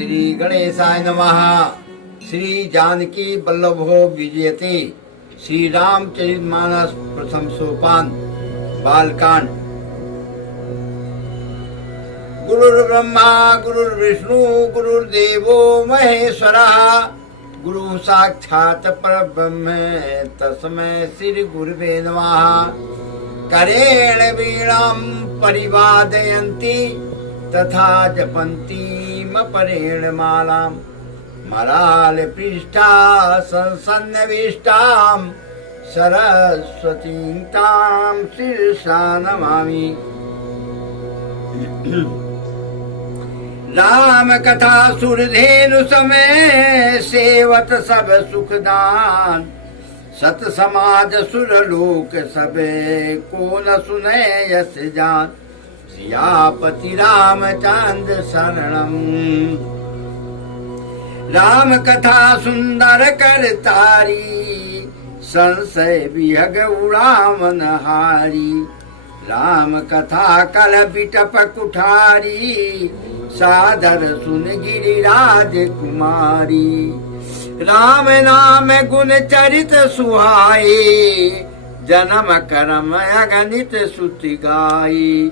श्री गणेशाय नमः। श्री जानकी वल्लभो विजयते। श्री रामचरितमानस प्रथम सोपान बालकांड। गुरुर्ब्रह्मा गुरुर्विष्णु गुरुर्देवो महेश्वरः। गुरु साक्षात् परब्रह्म तस्मै श्री गुरुवे नमः। करेण वीणां परिवादयन्ति तथा जपन्ति परेण मालां। मरालपृष्ठा संसन्नविष्टां सरस्वतीं तां शिरसा नमामि। राम कथा सुरधेनु समय सेवत सब सुखदान। सत समाज सुरलोक सबे को न सुने यस जान। सियापति रामचंद्र शरणम। राम कथा सुंदर कर तारी संशय विहग उड़ामन हारी। राम कथा कल बिटप कुठारी सादर सुन गिरिराज कुमारी। राम नाम गुण चरित सुहाए जन्म करम अगणित सुति गाई।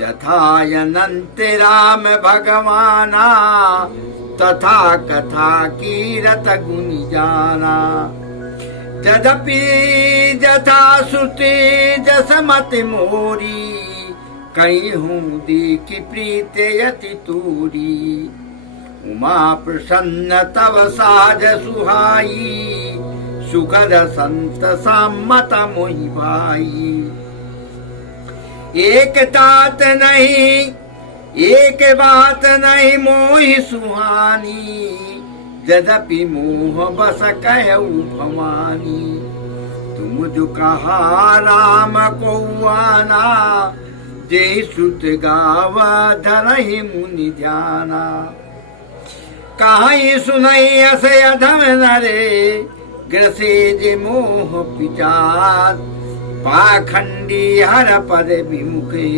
जथायनंत राम भगवाना तथा कथा कीरत गुण जाना। यद्यपि जथा श्रुति जसमति मोरी कहीं हूँ देखी प्रीत यति तूरी। उमा प्रसन्न तव साज सुहाई सुखद संत सम्मत मोहि भाई। एक तात नहीं एक बात नहीं मोहि सुहानी। यद्यपि मोह बस कहु भवानी। तुम जो कहा राम को आना जय सुत गाव धरहि मुनि ध्याना। कहीं सुनई अस अधम नरे ग्रसे जे मोह पिचार। पाखंडी हर पद विमुखे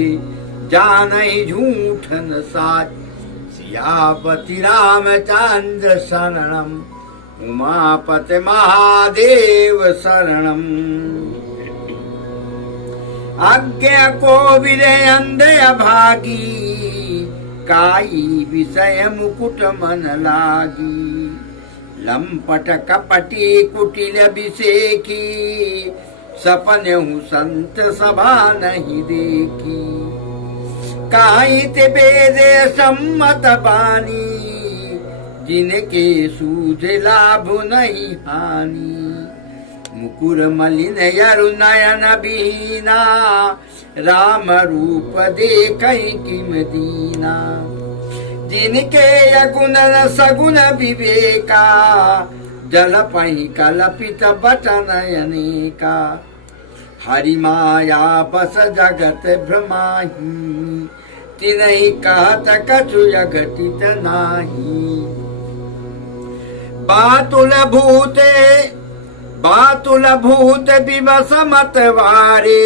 जानई झूठन साच। सियापति रामचंद्र शरणम उमापति महादेव शरणम। आज्ञा को विरय अंधे अभागी काई विषय मुकुट मन लागी। लंपट कपटी कुटिल विषेकी सपने हूँ संत सभा नहीं देखी। काहित वेद सम्मत बानी जिनके सूझ लाभ नहीं हानि। मुकुर मलिन यरु नयन बीना राम रूप देखई किम दीना। जिनके यगुण सगुण विवेका जल पही कल्पित बचन अनेका। हरि माया बस जगत भ्रमाही तिनहि कहत कछु घटित नाही। बातुल भूत विवश मत वारे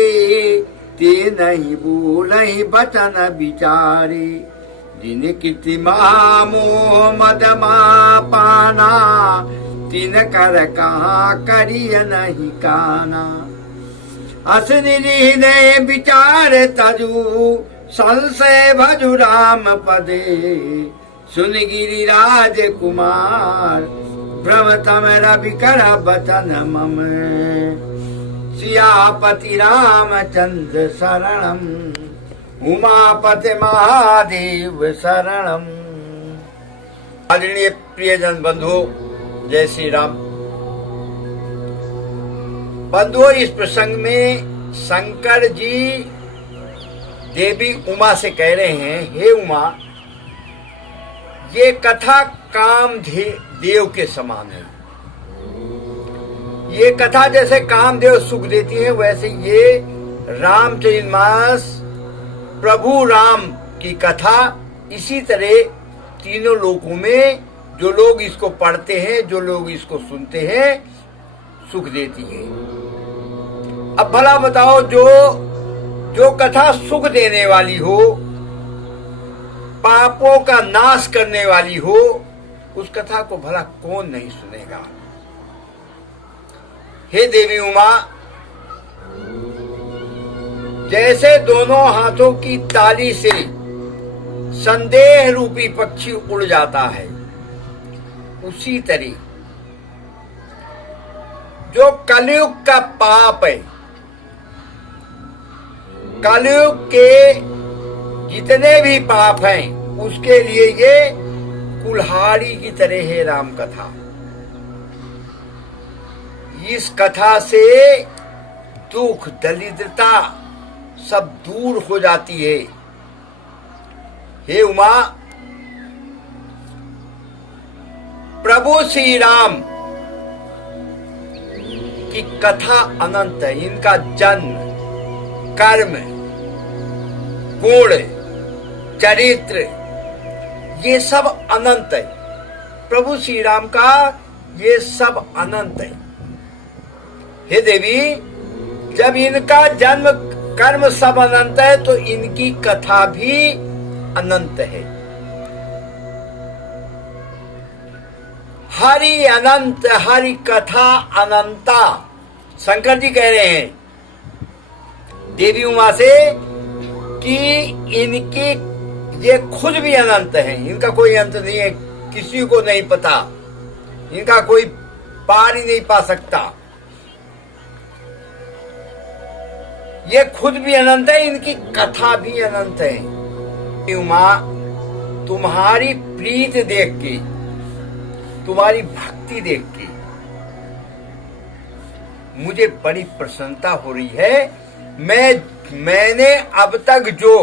ते नहीं बोलहि बचन विचारे। जिन कृतिमा मोह मद पाना तिन कर कहाँ करिय नहीं काना। अस निरीह विचार तजु संशय भजु राम पदे। सुन गिरिराज कुमार भ्रमतम रवि कर बचन मम। सियापति रामचंद्र शरणम उमापति महादेव शरणम। आदरणीय प्रियजन बंधुओं, जय श्री राम। बंधुओं, इस प्रसंग में शंकर जी देवी उमा से कह रहे हैं, हे उमा, ये कथा कामदेव के समान है। ये कथा जैसे कामदेव सुख देती है, वैसे ये रामचरितमानस प्रभु राम की कथा इसी तरह तीनों लोकों में जो लोग इसको पढ़ते हैं, जो लोग इसको सुनते हैं, सुख देती है। अब भला बताओ, जो कथा सुख देने वाली हो पापों का नाश करने वाली हो, उस कथा को भला कौन नहीं सुनेगा। हे देवी उमा, जैसे दोनों हाथों की ताली से संदेह रूपी पक्षी उड़ जाता है, उसी तरह जो कलयुग का पाप है, कलयुग के जितने भी पाप हैं, उसके लिए ये कुल्हाड़ी की तरह है राम कथा। इस कथा से दुख दरिद्रता सब दूर हो जाती है। हे उमा, प्रभु श्री राम की कथा अनंत है। इनका जन्म, कर्म, गुण, चरित्र, ये सब अनंत है। प्रभु श्री राम का ये सब अनंत है। हे देवी, जब इनका जन्म, कर्म सब अनंत है, तो इनकी कथा भी अनंत है। हरि अनंत, हरि कथा अनंता। शंकर जी कह रहे हैं देवी उमा से कि इनकी ये खुद भी अनंत है, इनका कोई अंत नहीं है, किसी को नहीं पता, इनका कोई पार ही नहीं पा सकता। ये खुद भी अनंत है, इनकी कथा भी अनंत है। उमा, तुम्हारी प्रीत देख के, तुम्हारी भक्ति देख के मुझे बड़ी प्रसन्नता हो रही है। मैंने अब तक जो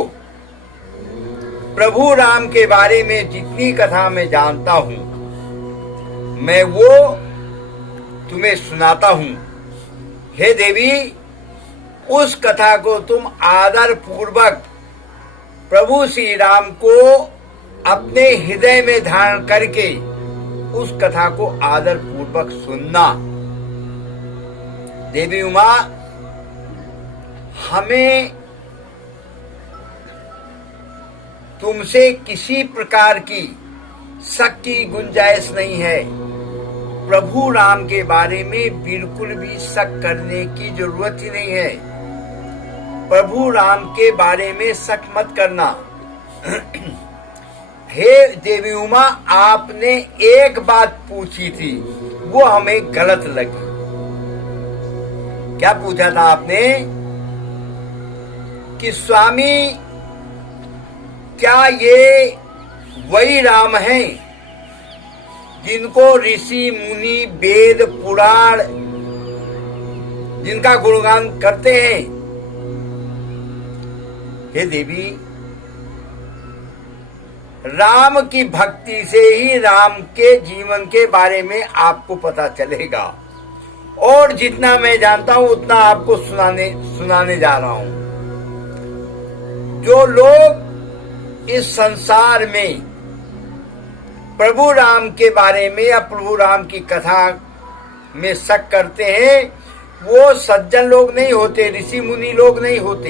प्रभु राम के बारे में जितनी कथा मैं जानता हूं, मैं वो तुम्हें सुनाता हूं। हे देवी, उस कथा को तुम आदर पूर्वक प्रभु श्री राम को अपने हृदय में धारण करके उस कथा को आदर पूर्वक सुनना। देवी उमा, हमें तुमसे किसी प्रकार की शक की गुंजाइश नहीं है। प्रभु राम के बारे में बिल्कुल भी शक करने की जरूरत ही नहीं है। प्रभु राम के बारे में शक मत करना। हे देवी उमा, आपने एक बात पूछी थी, वो हमें गलत लगी। क्या पूछा था आपने? कि स्वामी, क्या ये वही राम हैं जिनको ऋषि मुनि वेद पुराण जिनका गुणगान करते हैं? हे देवी, राम की भक्ति से ही राम के जीवन के बारे में आपको पता चलेगा, और जितना मैं जानता हूं उतना आपको सुनाने जा रहा हूं। जो लोग इस संसार में प्रभु राम के बारे में या प्रभु राम की कथा में शक करते हैं, वो सज्जन लोग नहीं होते, ऋषि मुनि लोग नहीं होते।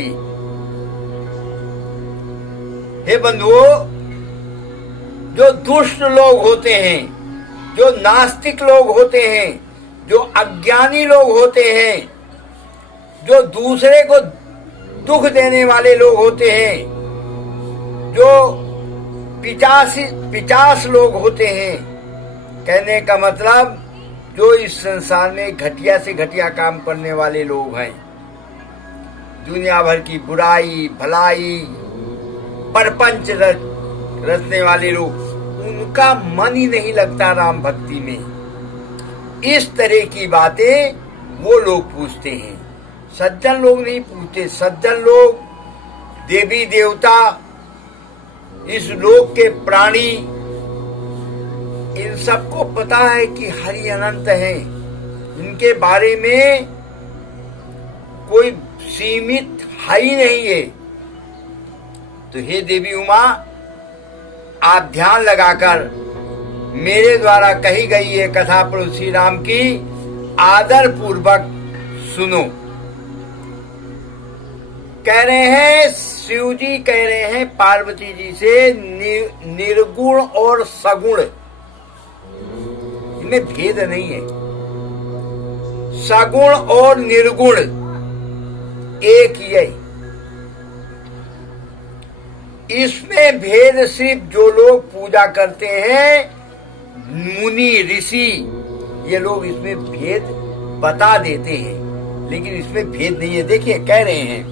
हे बंधुओं, जो दुष्ट लोग होते हैं, जो नास्तिक लोग होते हैं, जो अज्ञानी लोग होते हैं, जो दूसरे को दुख देने वाले लोग होते हैं, जो पिचास लोग होते हैं, कहने का मतलब जो इस संसार में घटिया से घटिया काम करने वाले लोग हैं, दुनिया भर की बुराई भलाई परपंच रचने वाले लोग, उनका मन ही नहीं लगता राम भक्ति में। इस तरह की बातें वो लोग पूछते हैं, सज्जन लोग नहीं पूछते। सज्जन लोग, देवी देवता, इस लोक के प्राणी, इन सबको पता है कि हरि अनंत हैं, इनके बारे में कोई सीमित है ही नहीं है। तो हे देवी उमा, आप ध्यान लगाकर मेरे द्वारा कही गई ये कथा प्रभु श्री राम की आदर पूर्वक सुनो। कह रहे हैं शिव जी कह रहे हैं पार्वती जी से निर्गुण और सगुण, इनमें भेद नहीं है। सगुण और निर्गुण एक ही है। इसमें भेद सिर्फ जो लोग पूजा करते हैं, मुनि ऋषि, ये लोग इसमें भेद बता देते हैं, लेकिन इसमें भेद नहीं है। देखिए कह रहे हैं,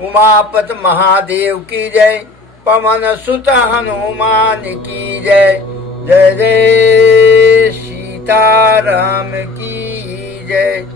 उमापत महादेव की जय, पवन सुत हनुमान की जय, जय जय सीताराम की जय।